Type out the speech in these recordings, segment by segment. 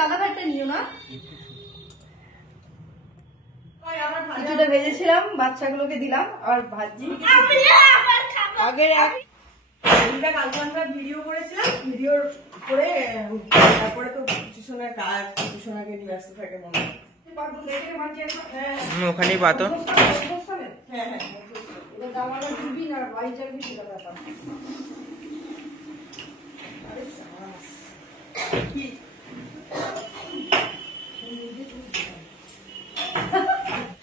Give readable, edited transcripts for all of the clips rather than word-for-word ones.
দাদা ভাইটা নিও না। কিছুটা ভেজেছিলাম, বাচ্চাগুলোকে দিলাম আর ভাজি। আগের কালকে আমরা ভিডিও করেছিলাম, ভিডিও করে তারপরে তো কিছু সময় কাজ, কিছু সময় ব্যস্ত থাকে মনে হয়। ওখানেই পাতো। হ্যাঁ হ্যাঁ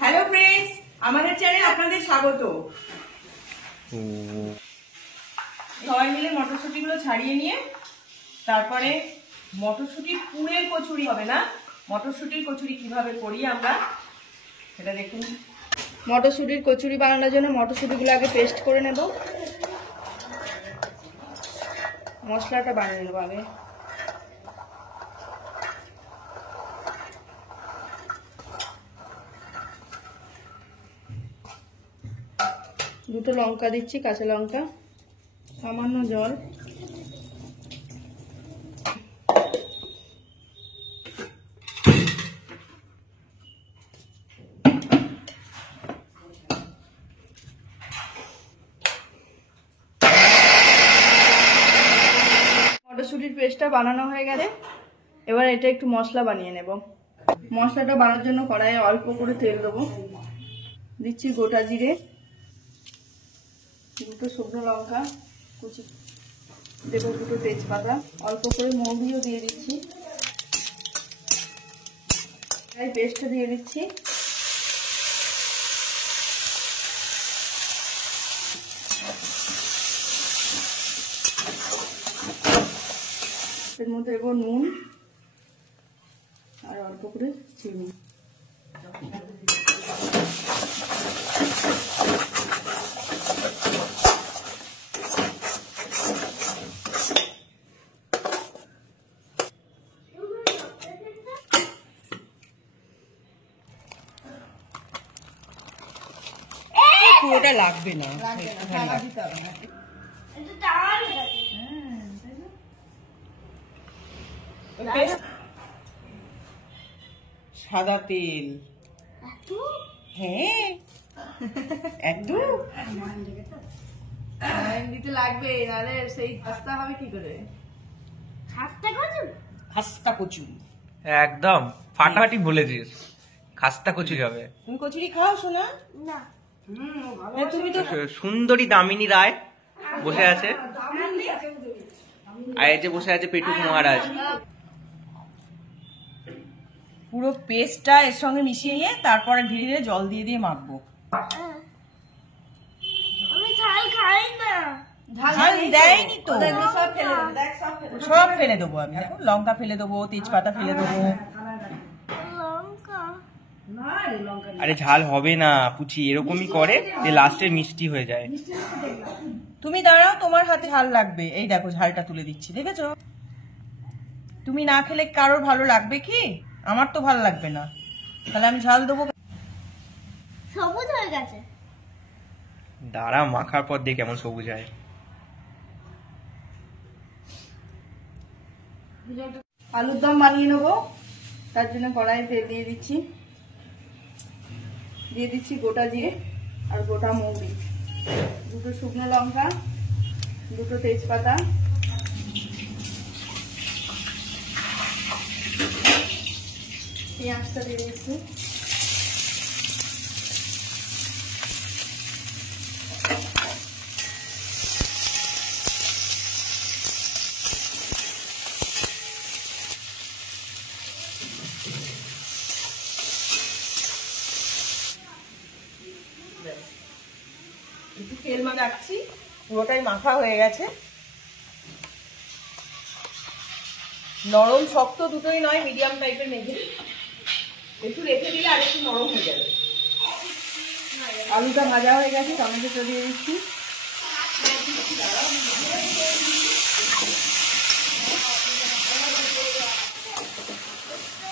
হ্যালো ফ্রেন্ডস, আমাদের চ্যানেলে আপনাদের স্বাগত। সবাই মিলে মটরশুঁটি গুলো ছাড়িয়ে নিয়ে তারপরে মটরশুঁটির পুরের কচুরি হবে না, মটরশুঁটির কচুরি কিভাবে করি আমরা সেটা দেখুন। মটরশুঁটির কচুরি বানানোর জন্য মটরশুঁটিগুলো আগে পেস্ট করে নেব, মশলাটা বানিয়ে নেবো আগে। দুটো লঙ্কা দিচ্ছি, কাঁচা লঙ্কা, সামান্য জল, মটরশুঁটির পেস্টটা বানানো হয়ে গেলে এবার এটা একটু মশলা বানিয়ে নেব। মশলাটা বানানোর জন্য কড়াইয়ে অল্প করে তেল দেবো, দিচ্ছি গোটা জিরে, দুটো শুকনো লঙ্কা কুচি দেবো, দুটো তেজপাতা, অল্প করে মৌরিও দিয়ে দিচ্ছি, তাই পেস্টটা দিয়ে দিচ্ছি, এর মধ্যে দেবো নুন আর অল্প করে চিনি। পুরোটা লাগবে না, সাদা তেল, হ্যাঁ একদম দিতে লাগবে, নাহলে সেই খাস্তা হবে কি করে। খাস্তা কচুরি একদম ফাটাফাটি বলেছিস, খাস্তা কচুরি হবে। তুমি কচুরি খাও শোনা? না তুমি তো সুন্দরী দামিনী রায় বসে আছে, আর এই যে বসে আছে পেটুক মহারাজ। পুরো পেস্টটা এর সঙ্গে মিশিয়ে নিয়ে তারপরে ধীরে ধীরে জল দিয়ে দিয়ে মাখবো। আমি ঝাল খাই না। ঝাল দেয়নি তো, সব ফেলে দেবে, দেখ সব ফেলে দেবে। সব ফেলে দেবো আমি। দেখো লঙ্কা ফেলে দেবো, তেজপাতা ফেলে দেবো। লঙ্কা না রে, লঙ্কা আরে ঝাল হবে না পুচি, এরকমই করে যে লাস্টে মিষ্টি হয়ে যায়। তুমি দাঁড়াও, তোমার হাতে ঝাল লাগবে। এই দেখো ঝালটা তুলে দিচ্ছি, দেখেছো? তুমি না খেলে কারোর ভালো লাগবে কি? আমার তো ভালো লাগবে না, তাহলে আমি ঝাল দেবো। সবুজ হয়ে গেছে। দাঁড়া, মাখার পর দিয়ে কেমন সবুজ হয়। আলুর দম বানিয়ে নেবো, তার জন্য কড়াইয়ে তেল দিয়ে দিচ্ছি, দিয়ে দিচ্ছি গোটা জিরে আর গোটা মৌরি, দুটো শুকনো লঙ্কা, দুটো তেজপাতা, পেঁয়াজটা দিয়ে দিচ্ছি, একটু তেল মাখাচ্ছি, পুরোটাই মাখা হয়ে গেছে। নরম শক্ত দুটোই নয়, মিডিয়াম টাইপের মেখে একটু রেখে দিলে আর একটু নরম হয়ে যাবে। আলুটা ভাজা হয়ে গেছে, টমেটোটা দিয়ে দিচ্ছি,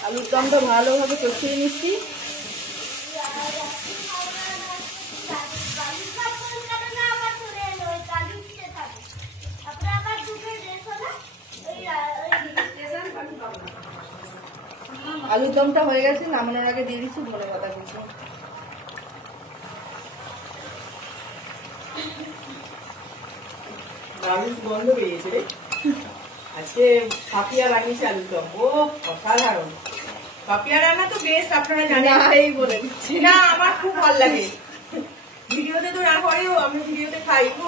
আলুর দমটা ভালোভাবে কষিয়ে নিচ্ছি, আলুর দমটা হয়ে গেছে, নামানোর আগে দিয়ে দিচ্ছি ধনে পাতা কিছু। দারুণ গন্ধ বেরিয়েছে রে। আজকে পাপিয়া বানিয়েছে আলুর দম। ও অসাধারণ। পাপিয়া রান্না তো বেস্ট, আপনারা জানেন। এই বলে দিচ্ছি। না, আমার খুব ভালো লাগে। ভিডিওতে তো না করেও আমি ভিডিওতে খাই। ও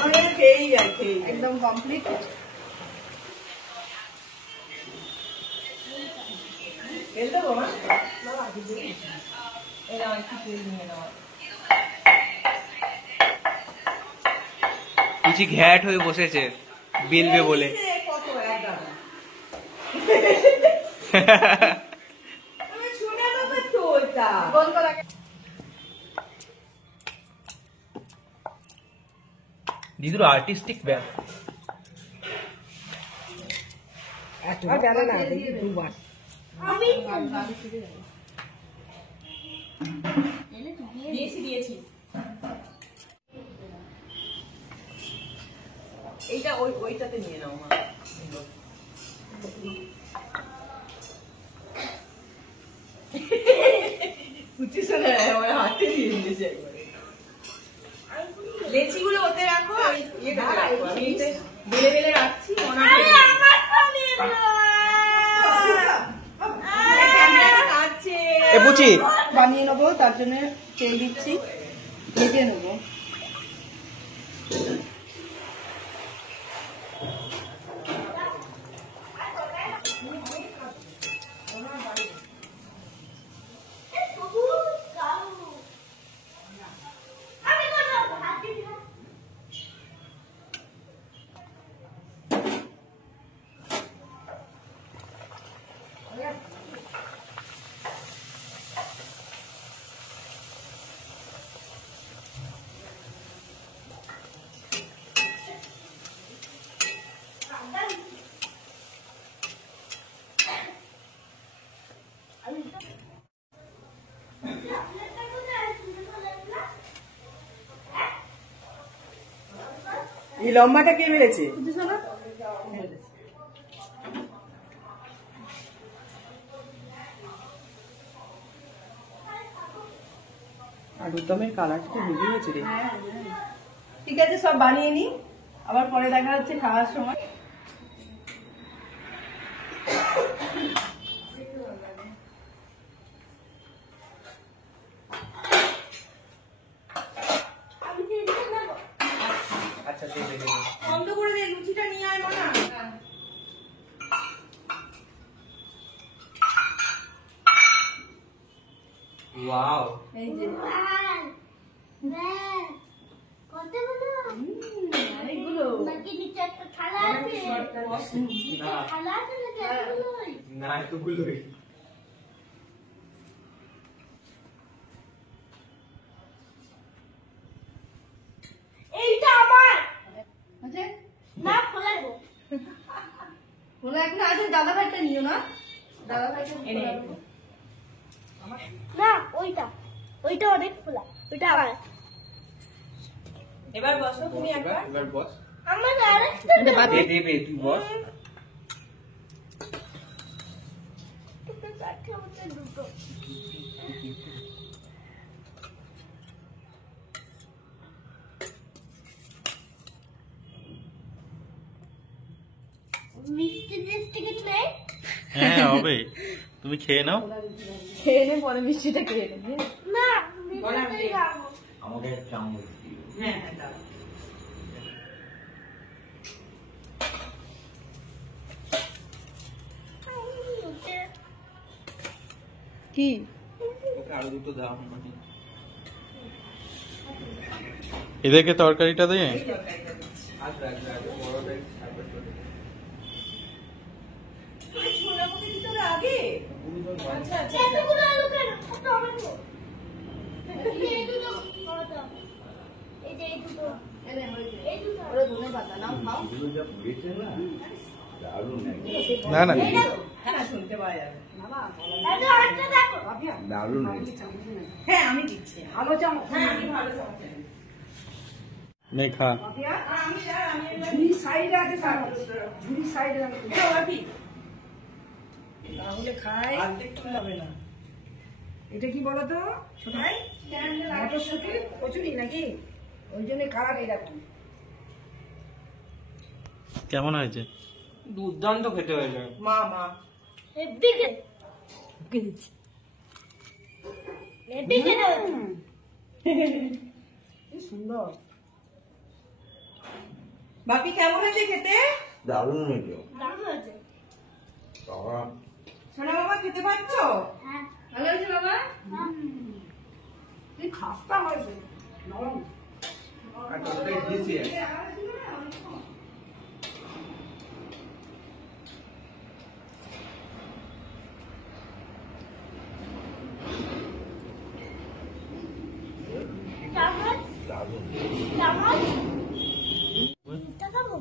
মনে হয় খেয়েই যাই, খেয়েই যাই। একদম কমপ্লিট। তেল দেবো মা? এই নাও, একটু তেল নিয়ে নাও। পুচি ঘ্যাট হয়ে বসেছে বেলবে বলে। কত একদম। আমি শুনে নেবো তো ওইটা। বন্ধ রাখে। দিদুর আর্টিস্টিক ব্যাগ। আর জানে না, দুবার। দিয়েছি। এইটা ওইটাতে নিয়ে নাও মা। কুচি শোনা আমার হাতে দিয়ে দিয়েছে একবারে। লেচিগুলো ওতে রাখো, আমি ইয়েটাতে রাখো। আমি এতে বেলে বেলে রাখছি। এ পুচি বানিয়ে নেবো, তার জন্য তেল দিচ্ছি, ভেজে নেবো। এই লম্বাটা কে মেরেছে? আলুর দমের কালারটা তো হেভি হয়েছে রে। ঠিক আছে, সব বানিয়ে নি, আবার পরে দেখা হচ্ছে খাওয়ার সময়। আচ্ছা দে দে দে। বন্ধ করে দে, লুচিটা নিয়ে আয় মানা। ওয়াও এই যে কত বড় অনেকগুলো। নাকি নিচে একটা থালা আছে? না থালা আছে নাকি এতগুলোই? না এতগুলোই। এইটা আমার আছে না, ফেলাবো ওরা এখন আছে, দাদা ভাইটা নিও না, দাদা ভাইটা এনে। না, ওইটা অনেক ফোলা, ওইটা আমার। এবার বসো তুমি একবার। এবার বস। আমার আরেকটা দে দে দে তুই বস। দুটো মিষ্টি টেস্টি কিছু নেই? হ্যাঁ হবে, তুমি খেয়ে নাও। খেয়ে নে, পরে মিষ্টিটা খেয়ে নে। না, বললাম মিষ্টি যে- খাবো। হ্যাঁ হ্যাঁ দাও। কি ওকে আরো দুটো দাও। এদেরকে তরকারিটা দে। আসবে আসবে আসবে বড়দের সাইবার করে। তুমি ছোলাগুলো দিতে হবে আগে। আচ্ছা আচ্ছা। এতগুলো আলু কেন? টমেটো। এই দুটো কত? এই যে এই দুটো। এই দুটো। ওরা ধনে পাতা নাও, খাও। না না হ্যাঁ শুনতে পাওয়া যাবে। দাদা আরেকটা দেখো। হ্যাঁ আমি দিচ্ছি। ভালো চামচ। হ্যাঁ আমি ভালো চামচ এনে দিচ্ছি। নে খা। ঝুড়ি সাইডে আগে ঝুড়ি সাইডে আগে। তাহলে খাই অর্ধেক হবে না। এটা কি বলতো শোনাই, মটরশুঁটি কচুরি নাকি, ওই জন্য কালার এরকম। কেমন হয়েছে? দুর্দান্ত খেতে হয়েছে। মা মা এদিকে এদিকে না কি সুন্দর। বাপি কেমন হয়েছে খেতে? দারুণ হয়েছে। দারুণ হয়েছে। সোনা বাবা খেতে পাচ্ছ? হ্যাঁ ভালো হয়েছে বাবা? কি খাস্তা হয়েছে, নরম। চামচ চামচ এটা খাবো।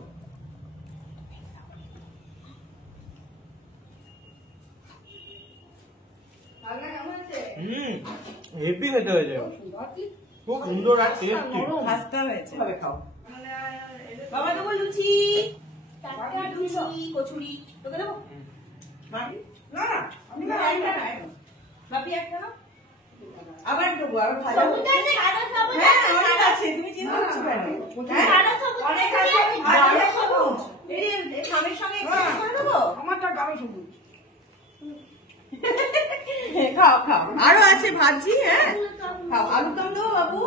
রান্না কেমন হয়েছে? হেভি খেতে হয়েছে, খুব সুন্দর আর টেস্টি। খাস্তা হয়েছে। ভাবে খাও। বাবা দেবো লুচি, টাটকা লুচি কচুরি তোকে দেবো। বাপি না না আমি না একটা না, বাপি একটা না, আবার দেবো আরো ভালো। সবুজটা আছে, কালো সবুজ হ্যাঁ আছে। অনেক আছে, তুমি চিন্তা করছো কেন? কালো সবুজ অনেক আছে। আছে, ভালো সবুজ। এই খামের সঙ্গে একটু করে দেবো। আমারটা গাঢ় সবুজ। খাও খাও, আরো আছে ভাজি। হ্যাঁ খাও, আলু দম দেবো বাবু।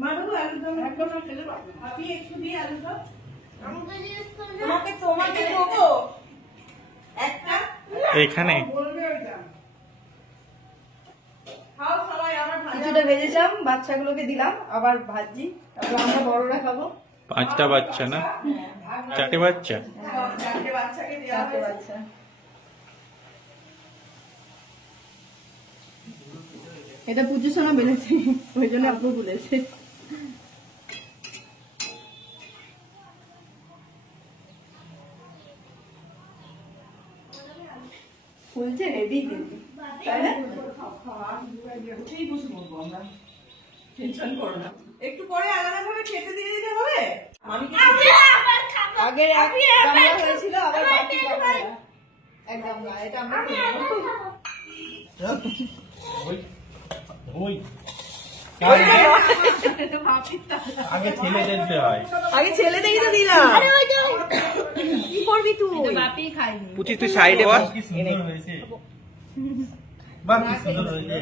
মা দেবো আলু দম, একদম না খেলে পাবো। আপনি একটু দিয়ে আলু দম। আমাকে জিজ্ঞেস করলে তোমাকে দেবো একটা। এখানে বলবে ওইটা। খাও সবাই, আমার ভাজা কিছুটা ভেজেছিলাম, বাচ্চাগুলোকে দিলাম, আবার ভাজি, তারপর আমরা বড়রা খাবো। 5টা বাচ্চা না, 4টে বাচ্চা। চারটে বাচ্চাকে দেওয়া চারটে হয়েছে। বাচ্চা। এটা পুজো সোনা বেড়েছে, ওই জন্য আপু বলেছে। ফুলছে হেভি কিন্তু, তাই না? উঠেই বসে বলবো আমরা, টেনশন করো না। একটু পরে আলাদা ভাবে খেতে দিয়ে দিতে হবে। আমি আবার খাবো। আগে এক গামলা হয়েছিল, আবার বাকি গামলা। এক গামলা, এটা আমরা আমি খেয়ে আবার নেবো। খাবো। আগে ছেলে যেতে হয়। আগে ছেলে দেখি তো দিলাম। আরে ওই যে কি করবি তুই? এটা বাপি খাইনি। পুচি তুই সাইডে বস। কি সুন্দর হয়েছে, বাহ কি সুন্দর হয়েছে।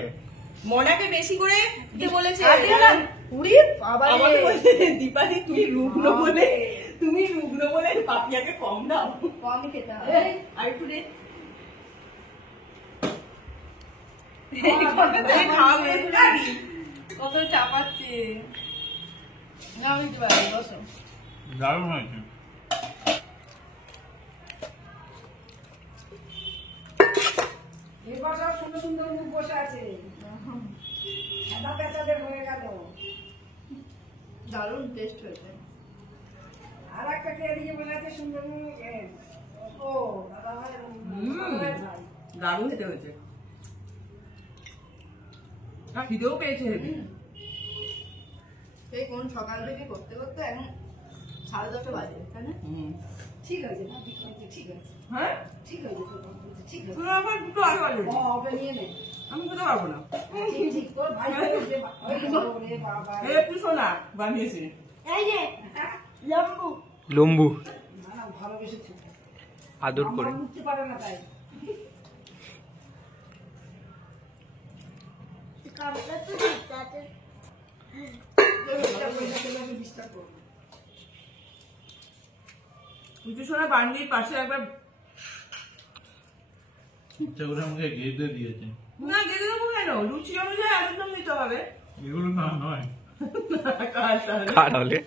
মনাকে বেশি করে দিতে বলেছে। আর দিও না। উড়ি বাবা রে। আমাকে বলছে দীপালি তুমি রুগ্ন বলে, তুমি রুগ্ন বলে পাপিয়াকে কম দাও। কমই খেতে হবে। আর একটু দে। খাবে। কত চাপাচ্ছে। না আমি দিতে পারি, বসো। দারুণ হয়েছে। এবার সব সুন্দর সুন্দর মুখ বসে আছে। সাদা পেঁচাদের হয়ে গেল। দারুণ টেস্ট হয়েছে। আর একটা কে দিয়ে বলে আছে সুন্দর মুখ। ও দাদা ভাই, দারুণ খেতে হয়েছে। খিদেও পেয়েছে হেবি। সেই কোন সকাল থেকে করতে করতে এখন 10:30 বাজে, তাই না? ঠিক আছে, ঠিক আছে, হ্যাঁ ঠিক আছে, ঠিক আছে। তুই আবার দুটো আগে বাজে। ওকে নিয়ে নে। আমি খেতে পারবো না। ঠিক, ঠিক, তোর ভাই বলছে, ওরে বাবা। এ তুই শোনা বানিয়েছি। এই যে লম্বু লম্বু না না ভালোবেসেছি। আদর করে। আমার উঠতে পারে না তাই। কামড়া তো দিতে আছে। পুজো সোনা বান্ডির পাশে একবার ইচ্ছা করে আমাকে গেঁদে দিয়েছে। না গেলে দেবো কেন, রুচি অনুযায়ী আলুদম দিতে হবে। এগুলো না নয়। কার হলে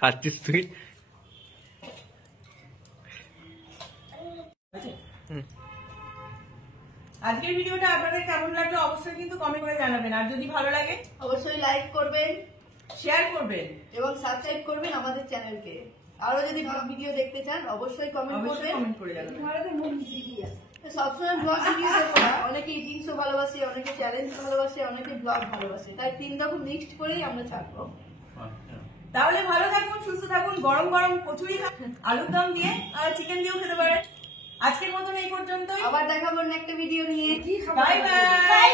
খাচ্ছিস তুই? আজকের ভিডিওটা আপনাদের কেমন লাগলো অবশ্যই কিন্তু কমেন্ট করে জানাবেন। আর যদি ভালো লাগে অবশ্যই লাইক করবেন শেয়ার করবেন, এবং সাবস্ক্রাইব করবেন আমাদের চ্যানেলকে। আরো যদি ভিডিও দেখতে চান অবশ্যই কমেন্ট অবশ্যই করবেন। কমেন্ট করে জানাবেন। সবসময় ব্লগ ভিডিও দেখো না, অনেকে ইটিং শো ভালোবাসে, অনেকে চ্যালেঞ্জ ভালোবাসে, অনেকে ব্লগ ভালোবাসে, তাই 3 রকম মিক্সড করেই আমরা ছাড়বো। আচ্ছা। তাহলে ভালো থাকুন, সুস্থ থাকুন, গরম গরম কচুরি খান, আলুর দম দিয়ে আর চিকেন দিয়েও খেতে পারেন। আজকের মতন এই পর্যন্তই, আবার দেখাবো একটা ভিডিও নিয়ে। Bye bye.